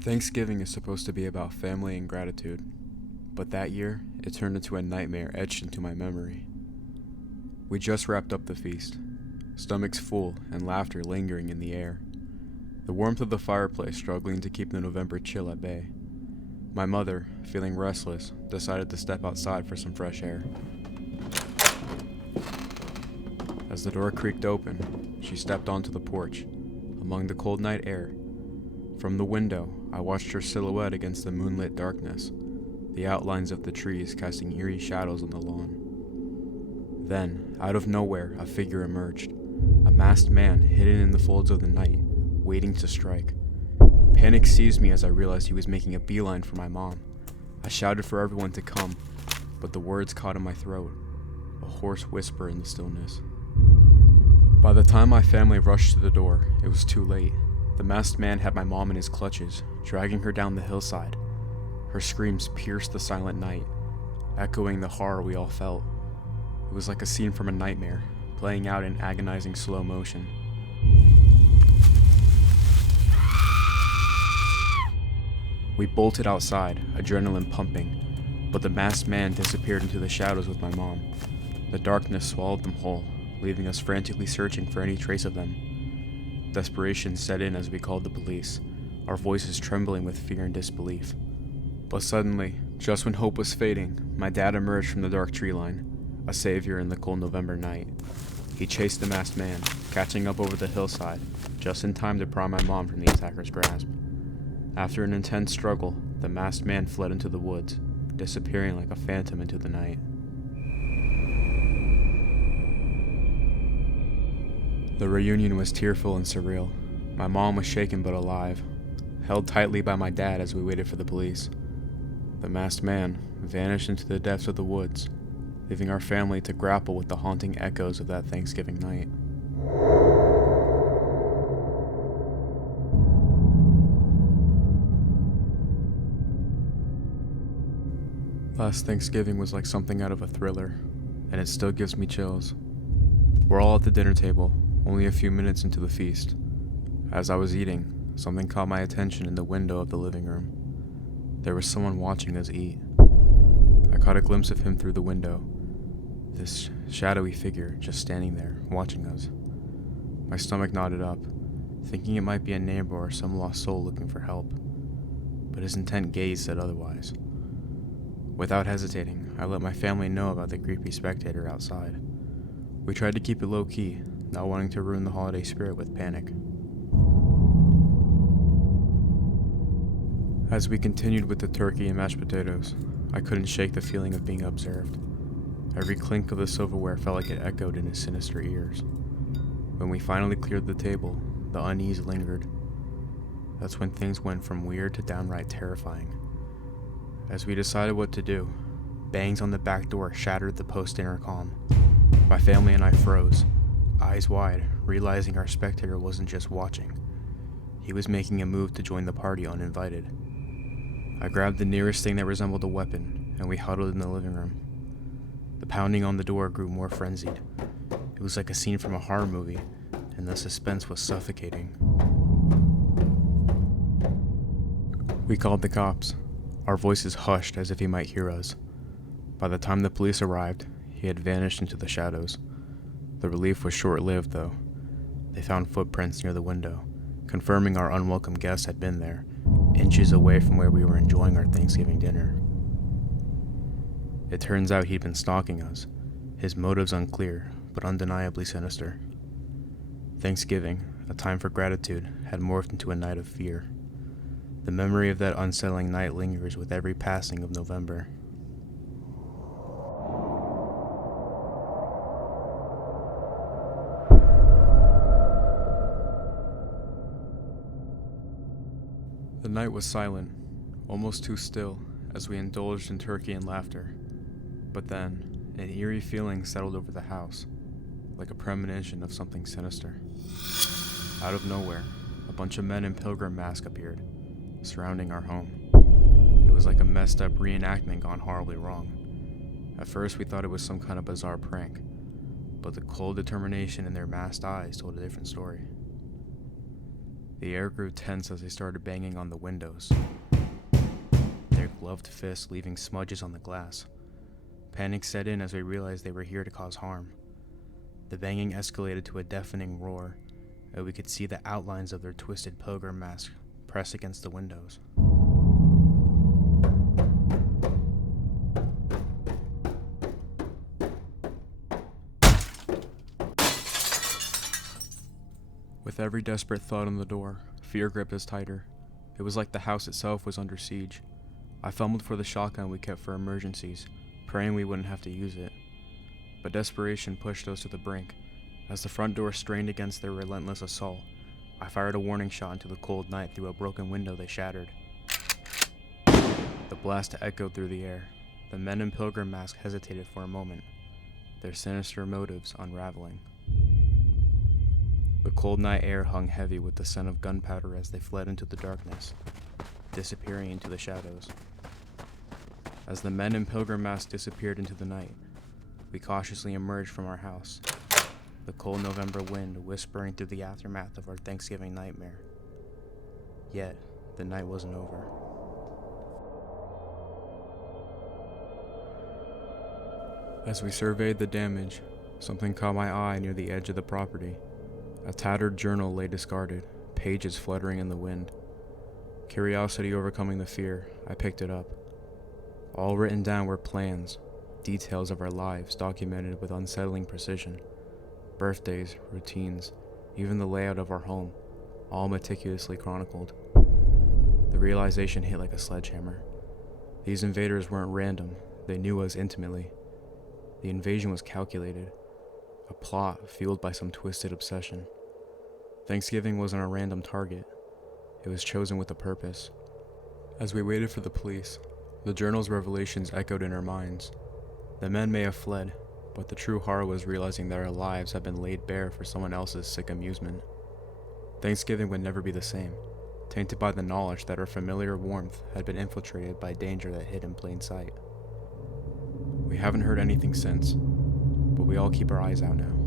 Thanksgiving is supposed to be about family and gratitude, but that year, it turned into a nightmare etched into my memory. We just wrapped up the feast, stomachs full and laughter lingering in the air, the warmth of the fireplace struggling to keep the November chill at bay. My mother, feeling restless, decided to step outside for some fresh air. As the door creaked open, she stepped onto the porch, among the cold night air. From the window, I watched her silhouette against the moonlit darkness, the outlines of the trees casting eerie shadows on the lawn. Then, out of nowhere, a figure emerged, a masked man hidden in the folds of the night, waiting to strike. Panic seized me as I realized he was making a beeline for my mom. I shouted for everyone to come, but the words caught in my throat, a hoarse whisper in the stillness. By the time my family rushed to the door, it was too late. The masked man had my mom in his clutches, dragging her down the hillside. Her screams pierced the silent night, echoing the horror we all felt. It was like a scene from a nightmare, playing out in agonizing slow motion. We bolted outside, adrenaline pumping, but the masked man disappeared into the shadows with my mom. The darkness swallowed them whole, leaving us frantically searching for any trace of them. Desperation set in as we called the police, our voices trembling with fear and disbelief. But suddenly, just when hope was fading, my dad emerged from the dark tree line, a savior in the cold November night. He chased the masked man, catching up over the hillside, just in time to pry my mom from the attacker's grasp. After an intense struggle, the masked man fled into the woods, disappearing like a phantom into the night. The reunion was tearful and surreal. My mom was shaken but alive, held tightly by my dad as we waited for the police. The masked man vanished into the depths of the woods, leaving our family to grapple with the haunting echoes of that Thanksgiving night. Last Thanksgiving was like something out of a thriller, and it still gives me chills. We're all at the dinner table, only a few minutes into the feast. As I was eating, something caught my attention in the window of the living room. There was someone watching us eat. I caught a glimpse of him through the window, this shadowy figure just standing there, watching us. My stomach knotted up, thinking it might be a neighbor or some lost soul looking for help, but his intent gaze said otherwise. Without hesitating, I let my family know about the creepy spectator outside. We tried to keep it low-key, not wanting to ruin the holiday spirit with panic. As we continued with the turkey and mashed potatoes, I couldn't shake the feeling of being observed. Every clink of the silverware felt like it echoed in his sinister ears. When we finally cleared the table, the unease lingered. That's when things went from weird to downright terrifying. As we decided what to do, bangs on the back door shattered the post-dinner calm. My family and I froze, eyes wide, realizing our spectator wasn't just watching. He was making a move to join the party uninvited. I grabbed the nearest thing that resembled a weapon, and we huddled in the living room. The pounding on the door grew more frenzied. It was like a scene from a horror movie, and the suspense was suffocating. We called the cops, our voices hushed as if he might hear us. By the time the police arrived, he had vanished into the shadows. The relief was short-lived, though. They found footprints near the window, confirming our unwelcome guest had been there, inches away from where we were enjoying our Thanksgiving dinner. It turns out he'd been stalking us, his motives unclear, but undeniably sinister. Thanksgiving, a time for gratitude, had morphed into a night of fear. The memory of that unsettling night lingers with every passing of November. The night was silent, almost too still, as we indulged in turkey and laughter. But then, an eerie feeling settled over the house, like a premonition of something sinister. Out of nowhere, a bunch of men in pilgrim masks appeared, surrounding our home. It was like a messed up reenactment gone horribly wrong. At first we thought it was some kind of bizarre prank, but the cold determination in their masked eyes told a different story. The air grew tense as they started banging on the windows, their gloved fists leaving smudges on the glass. Panic set in as we realized they were here to cause harm. The banging escalated to a deafening roar, and we could see the outlines of their twisted pilgrim masks press against the windows. With every desperate thud on the door, fear gripped us tighter. It was like the house itself was under siege. I fumbled for the shotgun we kept for emergencies, praying we wouldn't have to use it. But desperation pushed us to the brink. As the front door strained against their relentless assault, I fired a warning shot into the cold night through a broken window they shattered. The blast echoed through the air. The men in pilgrim masks hesitated for a moment, their sinister motives unraveling. The cold night air hung heavy with the scent of gunpowder as they fled into the darkness, disappearing into the shadows. As the men in pilgrim masks disappeared into the night, we cautiously emerged from our house, the cold November wind whispering through the aftermath of our Thanksgiving nightmare. Yet, the night wasn't over. As we surveyed the damage, something caught my eye near the edge of the property. A tattered journal lay discarded, pages fluttering in the wind. Curiosity overcoming the fear, I picked it up. All written down were plans, details of our lives documented with unsettling precision. Birthdays, routines, even the layout of our home, all meticulously chronicled. The realization hit like a sledgehammer. These invaders weren't random, they knew us intimately. The invasion was calculated, a plot fueled by some twisted obsession. Thanksgiving wasn't a random target, it was chosen with a purpose. As we waited for the police, the journal's revelations echoed in our minds. The men may have fled, but the true horror was realizing that our lives had been laid bare for someone else's sick amusement. Thanksgiving would never be the same, tainted by the knowledge that our familiar warmth had been infiltrated by danger that hid in plain sight. We haven't heard anything since, but we all keep our eyes out now.